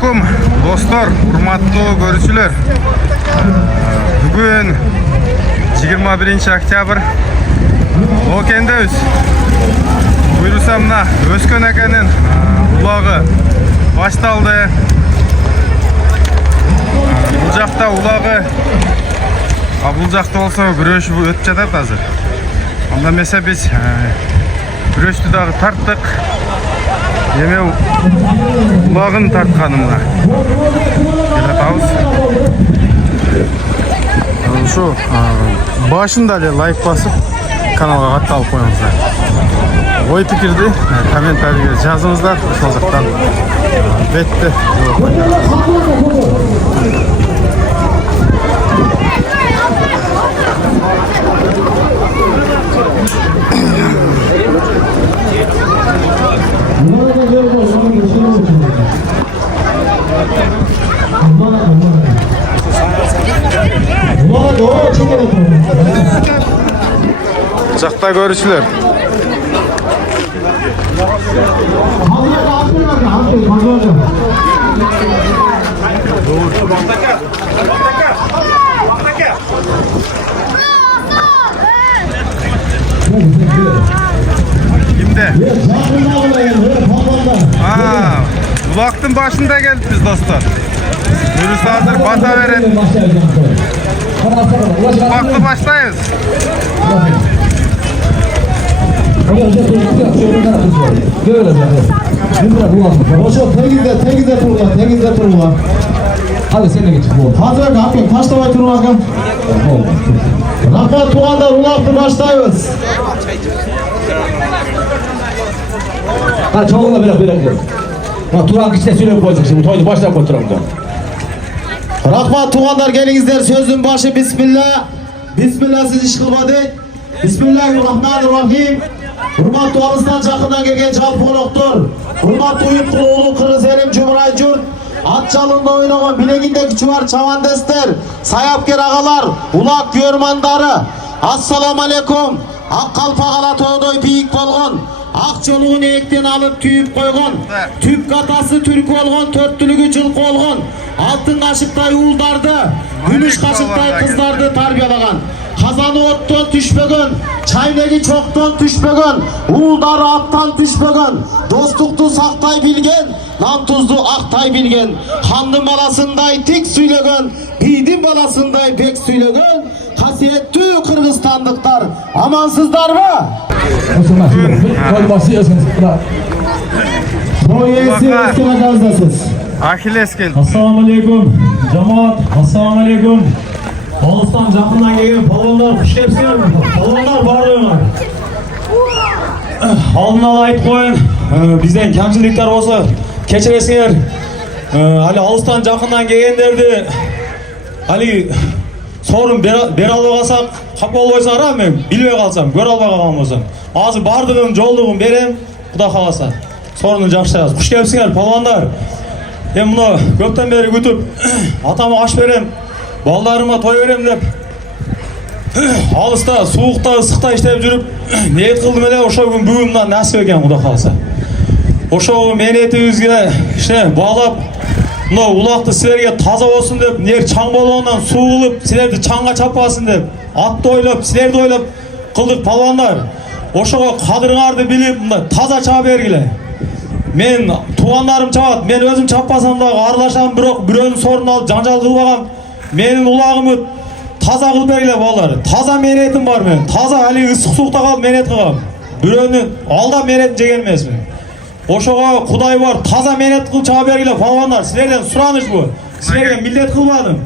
Assalamualaikum dostlar, hurmatlı görüşçüler. Bugün 21 oktyabr Okendemiz. Buyursam mına Özkön akaның ulagı baştaldı. Бұл жақта улағы, бұл жақта болса күреш өтіп жатады азыр. Онда mesela biz күрешті дағы тарттық. Емеу улағын тартқанымға. Келатауыз. Şu başında лайк басып каналға қатталып қойыңыздар. Ой пікірді комментарийге жазыңыздар. Сол жақтан бетті. Жақта көрушілер. Kimde? Bulақтың başında geldik biz dostlar. Yürüsü hazır bata verin. Bulaklı başlayız. Tengizde turma. Hadi sen de geç. Hazır kapıyı taşlamay turma bakın. Rafa Tuğan'da Ulak'ta başlayız. Ha çoğunla bırak. Turan kişide söyleyip koyacak şimdi. Toydu başlayıp oturalım da. Rahmat tuğanlar gelingizler sözün başı bismillah. Bismillah siz iş kılmadı. Bismillahirrahmanirrahim. Hurmatlı Alıstan çakından gelgen çalp oluktur. Hurmatlı Uyut Kuluğlu Kırı Selim Cumhuray Curt. At çalında oynayan bilegindeki çuvar çavan dester. Sayapker ağalar, ulak görmandarı. Assalamu alaikum. Ak kalpağala toğdoy biyik bolğun. Ak çoluğun ekten alıp tüyüp koygun. Tüp katası Türk olgun, törttülügü çılkı olgun. Altın kaşıktay uğuldardı, gümüş kaşıktay kızlardı tarbiyalagan. Kazanı ottan tüşpegün, çaynegi çoktan tüşpegün. Uğuldarı attan tüşpegün. Dostluktu saktay bilgen, nam tuzlu aktay bilgen. Handın balasınday tik süylegen, biydin balasınday pek süylegen. Kasiyetli Kırgızstanlıklar, amansızlar mı? Ахиллес келді. Assalamu alaikum. Cemaat, assalamu alaikum. Alıstan жақыннан келген балуандар қош келіпсіңдер. Балуандар барлығыңар. Алдын ала айтып қояйын, бізден кемшіліктер болса кешіресіңдер. Әлі алыстан жақыннан келгендерді әлі сорын бере албай қалсақ, қап болбайсың ара, мен білбей қалсам, көре албай қалған болсам. Азыр бардығын, жолдығын берем, Құда қаласа. Сорынын жақшырасыз. Қош келіпсіңдер, балуандар. Мен мұны көптен бері күтіп, атама аш берем, балдарыма той берем деп, алыста, суықта, ыстықта іштеп жүріп, ниет қылдым еле, ошо күн бүгіннен нәсіп екен Құда қаласа. Ошо күн менетімізге бағалап, мына улақты сілерге таза болсын деп, нер чаң болуынан суылып, сілерді чаңға чаппасын деп, атты ойлап, сілерді ойлап қылдық палуандар. Ошоға қадырыңарды біліп, таза чаға бергіле. Мен туғандарым чабат, мен өзім чаппасам да аралашам, бірақ біреудің сорын алып жанжал қылбағам. Менің улағымы таза қылып бергіле балдар. Таза менетім бар мен. Таза әлі ыстық суықта қалып менет қылғам. Біреудің алда менет жеген емеспін. Ошоға Құдай бар, таза менет қылып чаға бергіле палуандар. Сілерден сұраныш бұл. Сілерге милдет қылбадым.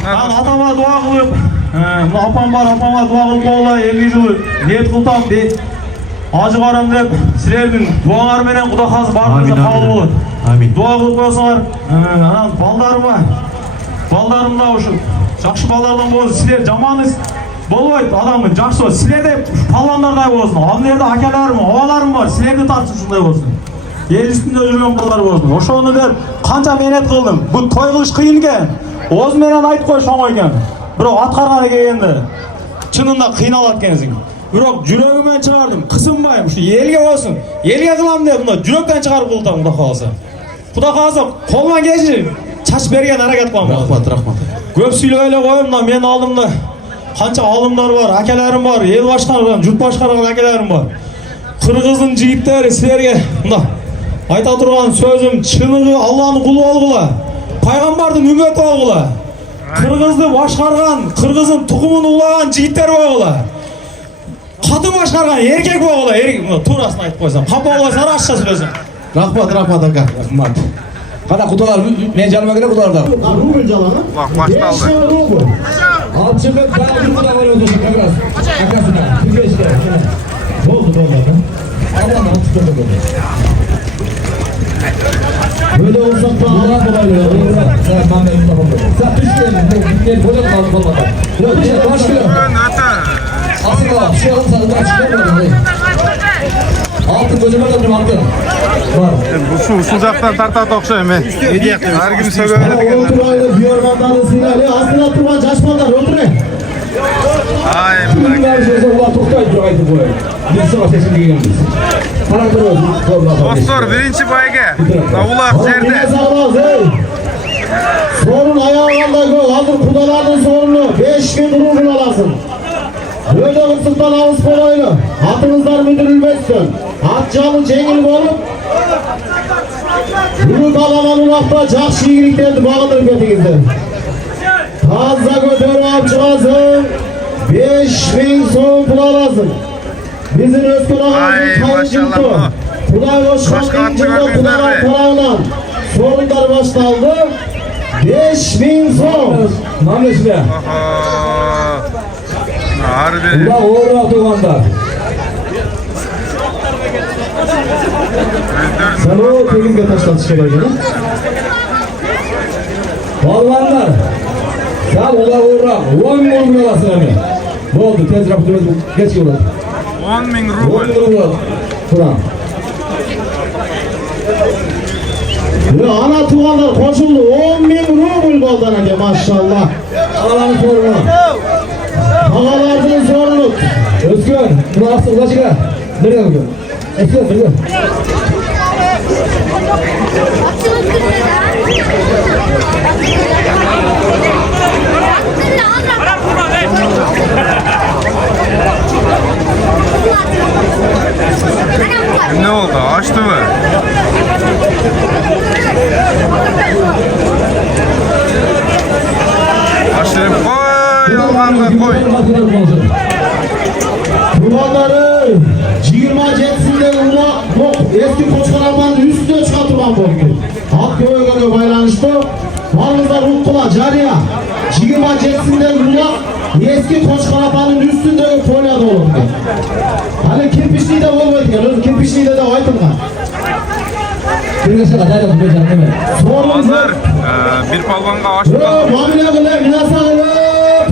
Мен атама дуа қылып, апам бар, апама дуа қылып болла, 50 жылы ниет қылтам дейді. Ажы барам деп, сілердің дуаңар менен Құда қаласы барыңызға қабыл болады. Дуа қылып қойсыңар, балдарымда ұшы, жақшы балдардан болсын, сілер жаманыз болмайды адамның жақсы болсын. Сілерде палуандардай болсын, алдылерде әкелерім, оғаларым бар, сілерді тартсын шындай болсын. Ел үстінде жүрген балдар болсын. Ошоны деп, қанша менет қылдым, бұл той қылыш қиын кен. Оз менен айтып қой шоңой кен. Бірақ атқарғаны келгенде, шынында қиналат кенсің. Бірақ жүрегімен шығардым, қысынбайым, елге болсын, елге қылам деп, жүректен шығарып қылтам, Құда қаласа. Құда қаласа қолынан келсе шашып берген әрекет қыламын. Рахмат. Көп сөйлегелі қойымда мен алдымда қанша алымдар бар, әкелерім бар, ел басқарған, жұрт басқарған әкелерім бар. Қырғыздың жігіттері сіздерге мында айта тұрған сөзім шынығы Алланың құлы болғыла, пайғамбардың үмбеті болғыла. Қырғызды басқарған, қырғыздың тұқымын улаған жігіттер болғыла. Қатын басқарған еркек болғыла. Турасын айтып қойсам, қапа болғайсың, ашша сөйлесің. Рахмат ака. Рахмат. Қана құдалар, мен жаныма келе құдаларда. Рубль жалаңа? Bak başta aldı. 5 рубль. Алып шығып, бәрі бір құда қойып отырсын, как раз. Акасына, күзбешке. Болды. Алланы алып тұрды. Böyle olsak da Құда қойып отырсын. Маңдай ұстап отыр. Сәт түшкен, мен бөлек қалып қалмады. Yok, baş kilo. Öte. Asıl bir şey alın sanırım açıklayamadım. Altın gözüme döndüm altın. Var. Bu sıcaktan tartat okşayım. Her gün söylüyor. oturaylı bir ormandanın silahı. Aslında turban caşmanlar oturayın. Ay Bugün bırak. her şeyse ulan Toktay duraydı bu ev. Biz sana sesini gelmişiz. Parakır olsun. Dostlar birinci bayge. Davulak Yine yerde. sağlamaz hey. Sorun ayağında yok. Hazır kudaların sorunu. 5000 ruble alasın. Böyle hırsızdan ağız kolaylı. Atınızlar müdürülmezsin. At canı cengil olup yürü kalaman ulakta cakşı iyiliklerini bağıdır betinizde. Tazza götürü alıp çıkasın. 5000 soğuk pul alasın. Bizim Özgür Ay, ağabeyimiz maşallah kayıncıktı. bu. Kuday Başka hoşkan atçı ilginde gördünüz kudalar nerede? parayla sorunlar başlandı. 5000 soğuk. Namlesine. Aha. Harbi. Ulan uğurlu atılganda. Sen o tekinge taşlatış gerekiyor. Balvanlar. Sen ulan uğurlu. 10 uğurlu alasın hemen. Ne oldu? Tez raptımız geç yolu. 10.000 10 ruble. uğurlu. Kur'an. Ve ana tuğanlar koşuldu. 10.000 ruble goldan hadi maşallah. Ağlanın sorunu. Havalardın sorunu. Özgür. Bunu asıl ulaşığa. Nereye bakıyor? Özgür. Ne oldu? Açtı mı? Açtırıp koy. Yollarına koy. Tuğanları 20 cetsinde yok. Eski koçkanarmanın üstüne çıkartılan bu gün. Halk köye baylanıştı. Malımızda Rukkula, Cariya. 20 cetsinde eski koçkanarmanın üstünde Konya'da olur. Hani kirpişliği de olmadı ya. Kirpişliği de aydınlar. Kırgız'a kadar yapacağım değil mi? Sorun Hazır. yok. Bir palvanga açtı. Mamile gıle, minasağılı,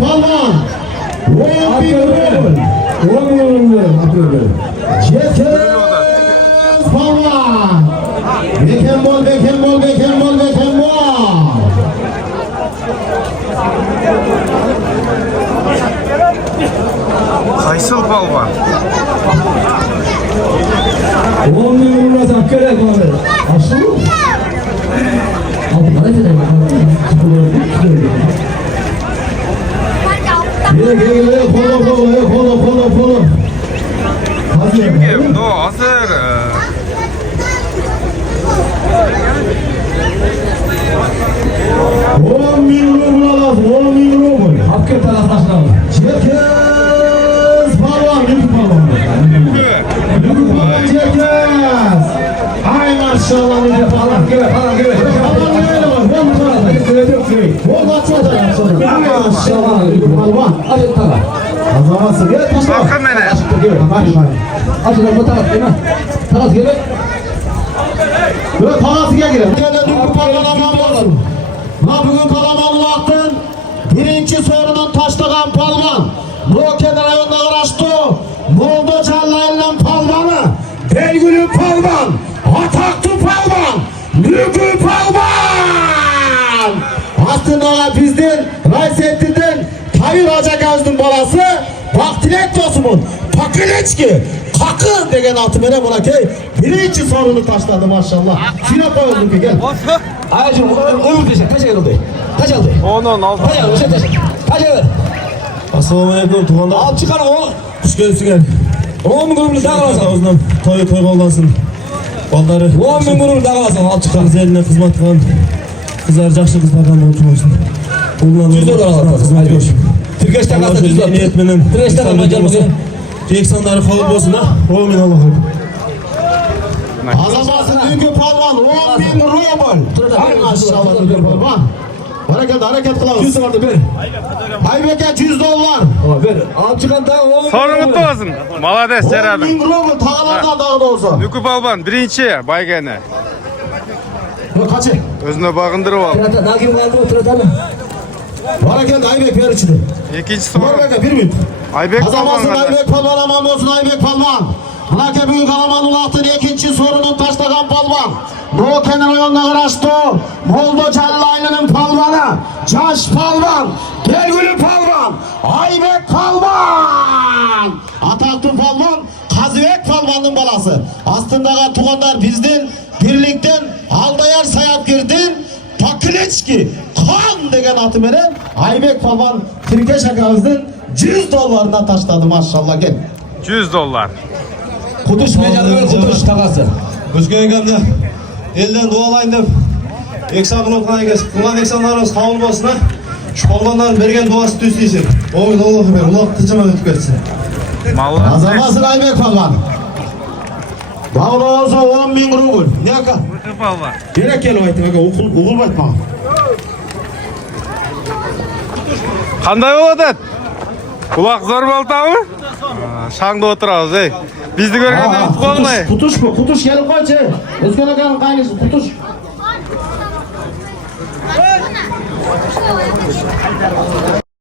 palman. 10.000 ruble. 10 milyon atıyorum. Cesur palman. Bekembol. Kaysıl palvan. 10 milyon lira hakkı ver bana. Asıl. Abi bana ne Gel, polo. Hazır. Kim ki? No, hazır. 10.000 ruble alasın, 10.000 ruble. hakkı taraflaşma. Çerkez palvan, Lükü palvan. Lükü palvan Çerkez. Ay maşallah Lükü palvan. Palvan böyle var, bol palvan. Bol açmadan yapsana. Ay maşallah Lükü palvan. Hadi taraf. Azaması gel taşla. Bakın beni. Hadi. Hadi bu taraf değil mi? Taraf gibi. Böyle palasıya girelim. Lükü palvana mamlasın. Ha bugün kalabalık vaktin birinci sorunun taşlagan palvan. Loke'de rayonda uğraştı. Moldo Canlay'la palvanı. Belgülü palvan. Ataklı palvan. Lükü palvan. Aslında bizden, Raysettin'den Tayyip Hacakaz'ın balası. Bak dilek dostumun. Pakileçki. Kakı degen atı mene Burakey birinci sorunu taşladı maşallah. Şuna koyulduk ki gel. Ayacım ömür deşek kaç geldi? Kaç aldı? 10 al. Kaç aldı? Kaç geldi? Assalamu alaikum tuğanda. Al çıkar o. Kuş gelsi gel. 10 bin grubunu dağılasın. Ağzından toy kollansın. Balları. 10 bin grubunu dağılasın. Al çıkar. Kız eline kızmat kılan. Kızlar жақсы kızlardan olsun olsun. Bundan 100 dolar alasın. Kızmayı gör. Türkeş takası 100 dolar. Niyetmenen. Türkeş takası macal mısın? Reksanları kabul olsun ha. Amin Allah'ım. Azamasın dünkü palvan 10.000 rubl. Ay maşallah dünkü palvan. Hareket kılavuz. 100 dolar da ver. Aybeket 100 dolar. Ver. Al çıkan da 10 bin. Sorun mutlu olsun. Malades Serabim. 10.000 rubl tağalardan dağda olsa. Nükü Balban birinci baygene. Kaçı? Özüne bakındırıp al. Tırata. Nakim kaldı mı? Tırata mı? Hareket Aybek ver içini. İkincisi var. Hareket bir minut. Aybek Azamasın Balban. Aybek palvan aman olsun Aybek palvan. Bırak büyük alaman ulaktın ikinci sorunun taşlagan palvan. Doğu kenar yoluna kıraştı. Moldo Cellaylı'nın palvanı. Caş palvan. Gelgülü palvan. Aybek palvan. Ataklı palvan. Kazıbek palvanın balası. Aslında tuğanlar bizden birlikten Aldayar sayap girdin. Pakiliçki kan degen atı veren Aybek palvan Türkiye şakağızın 100 dolarına taşladı maşallah gel. 100 dolar. Kutuş mecanı ver. Kutuş takası. Özgün geldi. Elden dualayın dep. Eksan bulutlarına gelsin. Kılan eksanlarımız kabul olsun ha. Şu balonların bergen duası düzleysin. Amin Allah'ım ver. Allah tıcama ötüp etsin. Mallar. Azamasın Aybek palvan. Bağlı olsa 10.000 rubl. Ne yaka? Nükü Balban. Gerek gel o aytın aga. Uğul bayt bana. Qanday bo'ladi? Quloq zo'r bo'ltami? Shangda o'tiramiz, ey. Bizni ko'rganda yutib qolmay. Kutuş bu. Kutuş gelip koyçı. Özgün akanın kaynısı. Kutuş.